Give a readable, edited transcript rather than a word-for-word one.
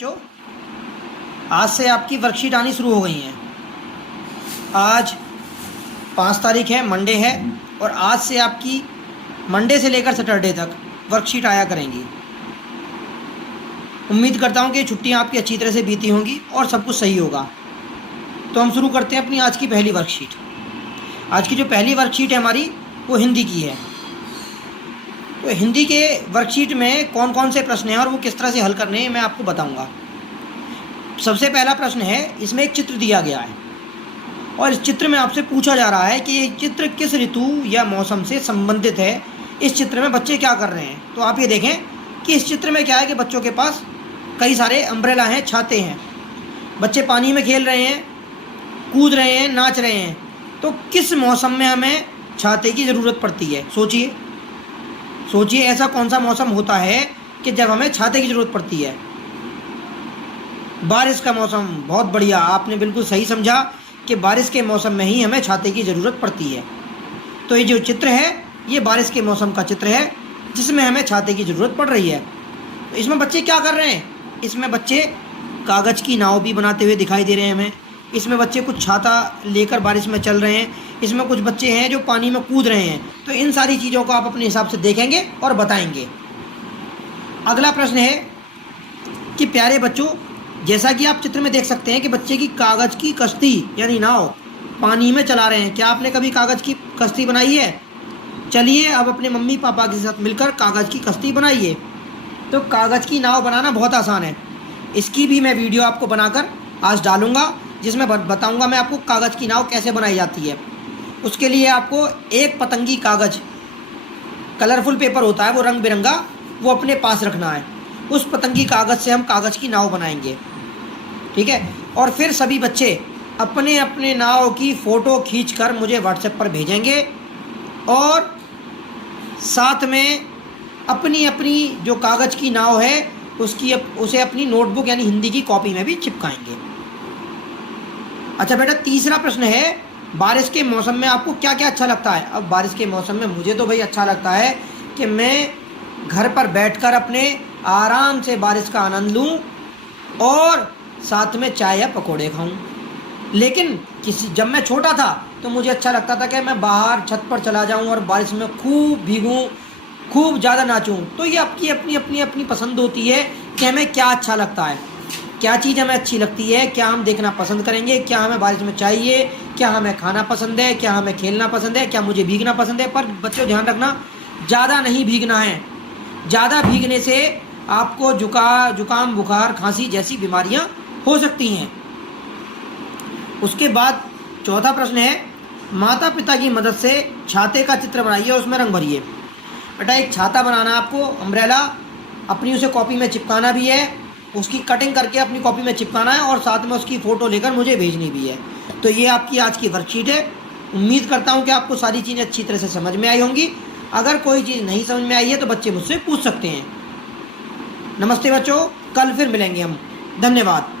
बच्चों, आज से आपकी वर्कशीट आनी शुरू हो गई हैं। आज 5 तारीख है, मंडे है, और आज से आपकी मंडे से लेकर सैटरडे तक वर्कशीट आया करेंगी। उम्मीद करता हूँ कि छुट्टियाँ आपकी अच्छी तरह से बीती होंगी और सब कुछ सही होगा। तो हम शुरू करते हैं अपनी आज की पहली वर्कशीट। आज की जो पहली वर्कशीट है हमारी, वो हिंदी की है। तो हिंदी के वर्कशीट में कौन कौन से प्रश्न हैं और वो किस तरह से हल करने हैं, मैं आपको बताऊंगा। सबसे पहला प्रश्न है, इसमें एक चित्र दिया गया है और इस चित्र में आपसे पूछा जा रहा है कि ये चित्र किस ऋतु या मौसम से संबंधित है। इस चित्र में बच्चे क्या कर रहे हैं। तो आप ये देखें कि इस चित्र में क्या है कि बच्चों के पास कई सारे अम्ब्रेला हैं, छाते हैं। बच्चे पानी में खेल रहे हैं, कूद रहे हैं, नाच रहे हैं। तो किस मौसम में हमें छाते की ज़रूरत पड़ती है? सोचिए ऐसा कौन सा मौसम होता है कि जब हमें छाते की ज़रूरत पड़ती है। बारिश का मौसम। बहुत बढ़िया, आपने बिल्कुल सही समझा कि बारिश के मौसम में ही हमें छाते की ज़रूरत पड़ती है। तो ये जो चित्र है, ये बारिश के मौसम का चित्र है जिसमें हमें छाते की ज़रूरत पड़ रही है। तो इसमें बच्चे क्या कर रहे हैं? इसमें बच्चे कागज़ की नाव भी बनाते हुए दिखाई दे रहे हैं हमें। इसमें बच्चे कुछ छाता लेकर बारिश में चल रहे हैं। इसमें कुछ बच्चे हैं जो पानी में कूद रहे हैं। तो इन सारी चीज़ों को आप अपने हिसाब से देखेंगे और बताएंगे। अगला प्रश्न है कि प्यारे बच्चों, जैसा कि आप चित्र में देख सकते हैं कि बच्चे की कागज़ की कश्ती यानी नाव पानी में चला रहे हैं। क्या आपने कभी कागज़ की कश्ती बनाई है? चलिए अब अपने मम्मी पापा के साथ मिलकर कागज़ की कश्ती बनाइए। तो कागज़ की नाव बनाना बहुत आसान है। इसकी भी मैं वीडियो आपको बनाकर आज डालूँगा, जिसमें बताऊँगा मैं आपको कागज़ की नाव कैसे बनाई जाती है। उसके लिए आपको एक पतंगी कागज़, कलरफुल पेपर होता है वो रंग बिरंगा, वो अपने पास रखना है। उस पतंगी कागज़ से हम कागज़ की नाव बनाएंगे, ठीक है। और फिर सभी बच्चे अपने अपने नाव की फ़ोटो खींचकर मुझे व्हाट्सएप पर भेजेंगे और साथ में अपनी अपनी जो कागज़ की नाव है उसे अपनी नोटबुक यानी हिंदी की कॉपी में भी चिपकाएंगे। अच्छा बेटा, तीसरा प्रश्न है, बारिश के मौसम में आपको क्या क्या अच्छा लगता है? अब बारिश के मौसम में मुझे तो भाई अच्छा लगता है कि मैं घर पर बैठकर अपने आराम से बारिश का आनंद लूं और साथ में चाय या पकोड़े खाऊं। लेकिन जब मैं छोटा था तो मुझे अच्छा लगता था कि मैं बाहर छत पर चला जाऊं और बारिश में खूब भीगूं, खूब ज़्यादा नाचूं। तो ये आपकी अपनी अपनी अपनी पसंद होती है कि हमें क्या अच्छा लगता है, क्या चीज़ हमें अच्छी लगती है, क्या हम देखना पसंद करेंगे, क्या हमें बारिश में चाहिए, क्या हमें खाना पसंद है, क्या हमें खेलना पसंद है, क्या मुझे भीगना पसंद है। पर बच्चों ध्यान रखना, ज़्यादा नहीं भीगना है। ज़्यादा भीगने से आपको जुकाम, बुखार, खांसी जैसी बीमारियां हो सकती हैं। उसके बाद चौथा प्रश्न है, माता पिता की मदद से छाते का चित्र बनाइए और उसमें रंग भरिए। बेटा, एक छाता बनाना आपको, अम्ब्रेला, अपनी उसे कॉपी में चिपकाना भी है, उसकी कटिंग करके अपनी कॉपी में चिपकाना है और साथ में उसकी फ़ोटो लेकर मुझे भेजनी भी है। तो ये आपकी आज की वर्कशीट है। उम्मीद करता हूँ कि आपको सारी चीज़ें अच्छी तरह से समझ में आई होंगी। अगर कोई चीज़ नहीं समझ में आई है तो बच्चे मुझसे पूछ सकते हैं। नमस्ते बच्चों, कल फिर मिलेंगे हम। धन्यवाद।